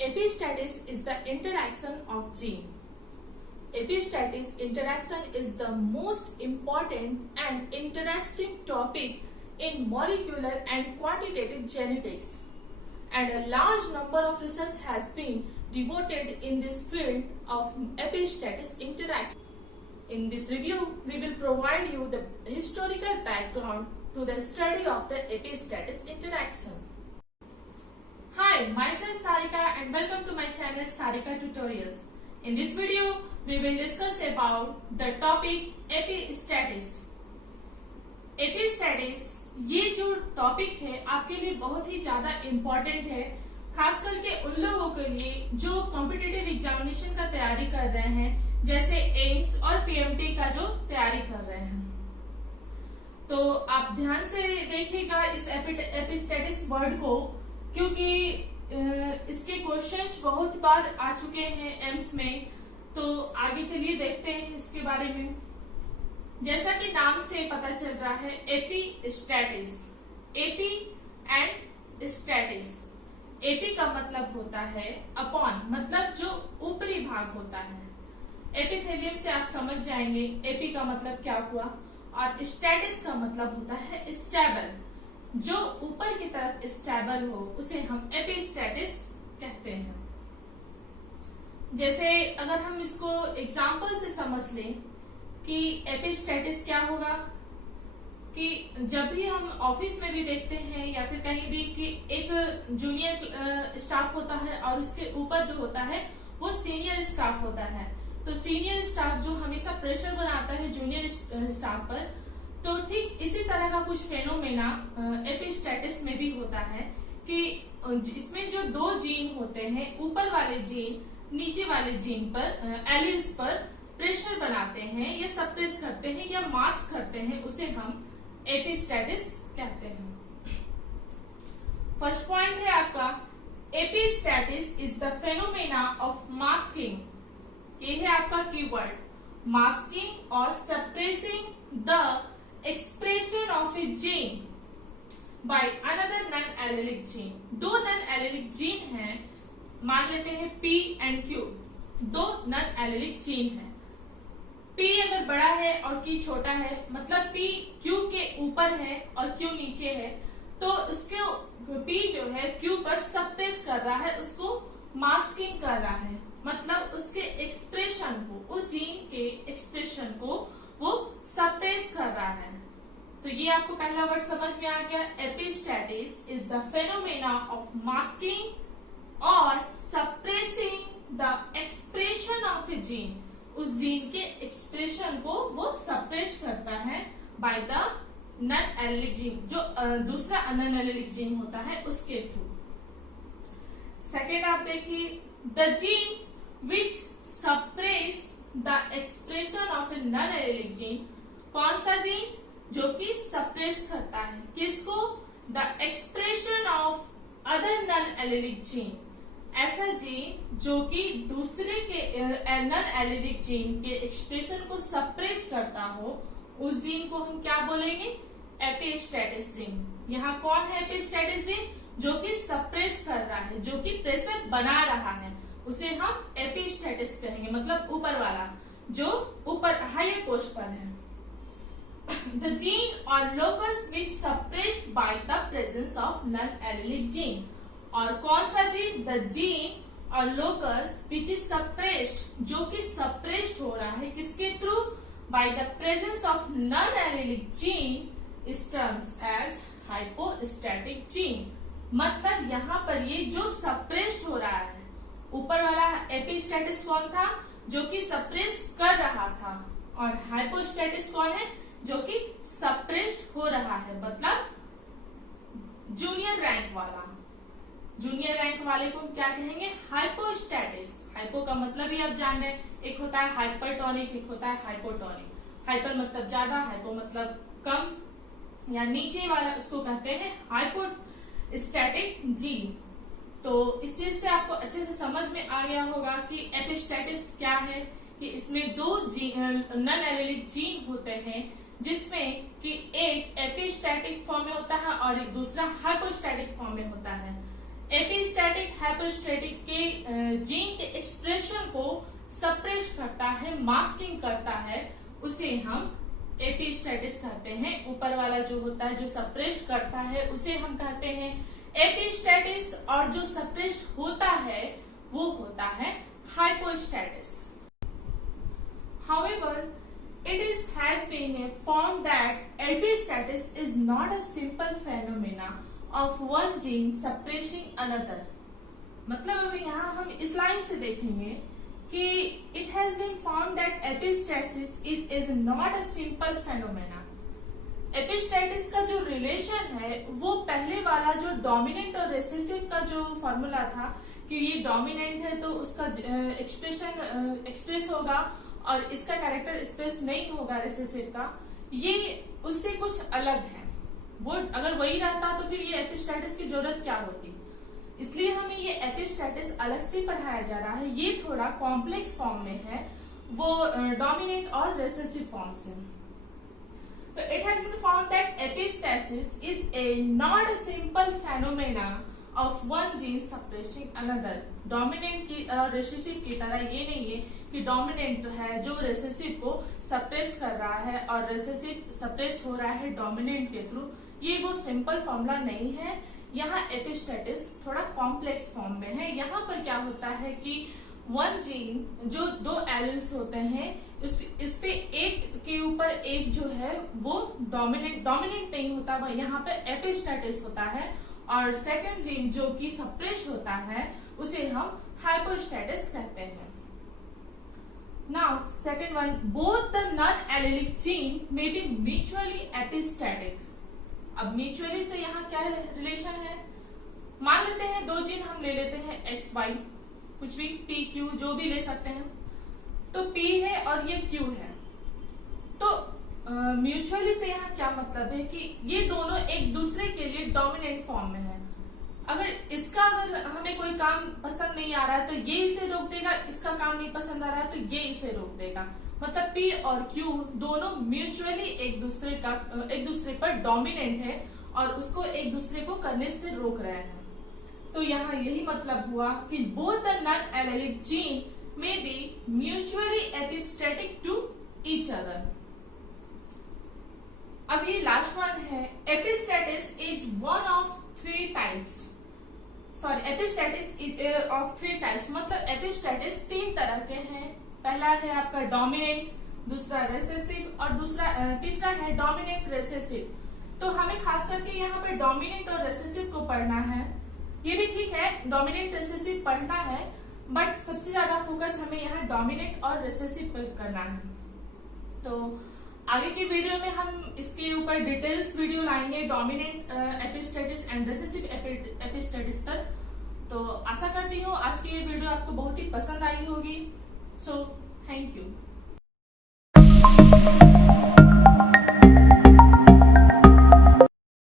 Epistatis is the interaction of gene. Epistatis interaction is the most important and interesting topic in molecular and quantitative genetics, and a large number of research has been devoted in this field of epistatis interaction. In this review, we will provide you the historical background to the study of the epistatis interaction. Hi, myself Sarika and welcome to my channel Sarika Tutorials. In this video, we will discuss about the topic epistatis. एपिस्टैटिस ये जो topic है आपके लिए बहुत ही ज्यादा important है, खास करके उन लोगों के लिए जो कॉम्पिटिटिव एग्जामिनेशन का तैयारी कर रहे हैं, जैसे एम्स और पीएमटी का जो तैयारी कर रहे हैं। तो आप ध्यान से देखिएगा इस एपिस्टैटिस वर्ड को, क्योंकि इसके क्वेश्चंस बहुत बार आ चुके हैं एम्स में। तो आगे चलिए देखते हैं इसके बारे में। जैसा कि नाम से पता चल रहा है, एपिस्टैटिस, एपी एंड स्टैटिस। एपी का मतलब होता है अपॉन, मतलब जो ऊपरी भाग होता है। एपिथेलियम से आप समझ जाएंगे एपी का मतलब क्या हुआ, और स्टैटिस का मतलब होता है स्टेबल, जो ऊपर की तरफ स्टेबल हो उसे हम एपिस्टैटिस कहते हैं। जैसे अगर हम इसको एग्जाम्पल से समझ लें कि एपिस्टैटिस क्या होगा, कि जब भी हम ऑफिस में भी देखते हैं या फिर कहीं भी कि एक जूनियर स्टाफ होता है और उसके ऊपर जो होता है वो सीनियर स्टाफ होता है। तो सीनियर स्टाफ जो हमेशा प्रेशर बनाता है जूनियर स्टाफ पर, तो ठीक इसी तरह का कुछ फेनोमेना एपिस्टैटिस में भी होता है कि इसमें जो दो जीन होते हैं, ऊपर वाले जीन नीचे वाले जीन पर, एलिल्स पर प्रेशर बनाते हैं या सप्रेस करते हैं या मास्क करते हैं, उसे हम एपिस्टैटिस कहते हैं। फर्स्ट पॉइंट है आपका, epistasis is the phenomena of masking. ये है आपका कीवर्ड, मास्किंग और suppressing the expression of a gene by another non allelic gene. दो नॉन एलेलिक जीन हैं, मान लेते हैं P एंड Q, दो नॉन एलेलिक जीन हैं। P अगर बड़ा है और Q छोटा है, मतलब P Q के ऊपर है और Q नीचे है, तो उसके P जो है Q पर सप्रेस कर रहा है, उसको मास्किंग कर रहा है, मतलब उसके एक्सप्रेशन को, उस जीन के एक्सप्रेशन को वो सप्रेस कर रहा है। तो ये आपको पहला वर्ड समझ में आ गया। Epistasis is the phenomena of masking और suppressing the expression of a gene. उस जीन के एक्सप्रेशन को वो सप्रेस करता है by the non allelic gene, जो दूसरा नॉन एलेलिक जीन होता है उसके थ्रू। सेकेंड आप देखिए, the gene which suppress the expression of a non allelic gene. कौन सा जीन जो कि सप्रेस करता है किसको, the expression of other non allelic gene. ऐसा जीन जो कि दूसरे के नॉन एलेलिक जीन के एक्सप्रेशन को सप्रेस करता हो, उस जीन को हम क्या बोलेंगे, एपिस्टैटिस जीन। यहाँ कौन है एपिस्टैटिस जीन, जो कि सप्रेस कर रहा है, जो कि प्रेशर बना रहा है, उसे हम एपिस्टैटिस कहेंगे, मतलब ऊपर वाला, जो ऊपर हायर पोस्ट पर है। The gene or locus which suppressed by the presence of non-allelic gene। और कौन सा जीन, द जीन और लोकस विच इज सप्रेस्ड, जो कि सप्रेस्ड हो रहा है किसके through, by the presence of non allelic gene is terms as hypostatic gene. मतलब यहाँ पर ये जो सप्रेस्ड हो रहा है, ऊपर वाला एपिस्टैटिस कौन था, जो कि सप्रेस कर रहा था, और हाइपोस्टैटिस कौन है, जो कि सप्रेस्ड हो रहा है, मतलब जूनियर रैंक वाला। जूनियर रैंक वाले को हम क्या कहेंगे, हाइपोस्टैटिस। हाइपो का मतलब ही आप जान रहे हैं, एक होता है हाइपरटोनिक, एक होता है हाइपोटोनिक। हाइपर मतलब ज्यादा, हाइपो मतलब कम या नीचे वाला, उसको कहते हैं हाइपोस्टैटिक जीन। तो इस चीज से आपको अच्छे से समझ में आ गया होगा कि एपिस्टैटिस क्या है, कि इसमें दो नॉन एलेलिक जीन होते हैं, जिसमें कि एक एपिस्टैटिक फॉर्म में होता है और एक दूसरा हाइपोस्टैटिक फॉर्म में होता है। एपिस्टैटिक हाइपोस्टैटिक के जीन के एक्सप्रेशन को सप्रेस करता है, मास्किंग करता है, उसे हम एपिस्टैटिस कहते हैं। ऊपर वाला जो होता है जो सप्रेस्ड करता है उसे हम कहते हैं एपिस्टैटिस, और जो सप्रेस्ड होता है वो होता है हाइपोस्टैटिस। However, has been found that epistasis is not a simple phenomena of one gene suppressing another। मतलब अभी यहाँ हम इस लाइन से देखेंगे कि it has been found that epistasis is not a simple phenomena। एपिस्टैटिस का जो रिलेशन है वो पहले वाला जो डोमिनेंट और रिसेसिव का जो फॉर्मूला था कि ये डोमिनेंट है तो उसका एक्सप्रेशन एक्सप्रेस होगा और इसका कैरेक्टर एक्सप्रेस नहीं होगा रिसेसिव का, ये उससे कुछ अलग है। वो अगर वही रहता तो फिर ये एपिस्टैटिस की जरूरत क्या होती। इसलिए हमें ये एपिस्टैटिस अलग से पढ़ाया जा रहा है। ये थोड़ा कॉम्प्लेक्स फॉर्म में है, वो डोमिनेंट और रिसेसिव फॉर्म से। तो it has been found that epistasis is a not a simple phenomena of one gene suppressing another. Dominant की रिसेसिव की तरह ये नहीं है कि डोमिनेंट है जो रिसेसिव को सप्रेस कर रहा है और रिसेसिव सप्रेस हो रहा है डोमिनेंट के थ्रू। ये वो सिंपल फॉर्मूला नहीं है। यहाँ एपिस्टैटिस थोड़ा कॉम्प्लेक्स फॉर्म में है। यहाँ पर क्या होता है कि वन जीन जो दो एलिल्स होते हैं इस पे एक के ऊपर एक जो है वो डोमिनेंट नहीं होता, वह यहाँ पे एपिस्टैटिस होता है, और सेकंड जीन जो कि सप्रेस होता है उसे हम हाइपोस्टैटिस कहते हैं। Now, second one, both the non-allelic gene may be mutually epistatic। अब mutually से यहाँ क्या रिलेशन है? मान लेते हैं दो जीन हम ले लेते हैं एक्स वाई, कुछ भी पी क्यू जो भी ले सकते हैं। तो पी है और ये क्यू है। तो म्यूचुअली से यहाँ क्या मतलब है कि ये दोनों एक दूसरे के लिए डोमिनेंट फॉर्म में है। अगर इसका अगर हमें कोई काम पसंद नहीं आ रहा है तो ये इसे रोक देगा, इसका काम नहीं पसंद आ रहा है तो ये इसे रोक देगा। मतलब P और Q दोनों म्यूचुअली एक दूसरे पर डोमिनेंट है और उसको एक दूसरे को करने से रोक रहे हैं। तो यहाँ यही मतलब हुआ कि both the non allelic gene may be mutually epistatic to each other. अब ये लास्ट वन है, epistasis is one of three types. Sorry, epistasis is of three types, मतलब एपिस्टैटिस तीन तरह के हैं। पहला है आपका डोमिनेंट, दूसरा रेसेसिव और तीसरा है डोमिनेंट रेसेसिव। तो हमें खास करके यहाँ पर डोमिनेंट और रेसेसिव को पढ़ना है। ये भी ठीक है, डोमिनेंट रेसेसिव पढ़ना है, बट सबसे ज्यादा फोकस हमें यहाँ डोमिनेंट और रेसेसिव पर करना है। तो आगे की वीडियो में हम इसके ऊपर डिटेल्स वीडियो लाएंगे डोमिनेंट एपिस्टैटिस एंड रेसेसिव एपिस्टैटिस पर। तो आशा करती हूँ आज की ये वीडियो आपको बहुत ही पसंद आई होगी। So thank you.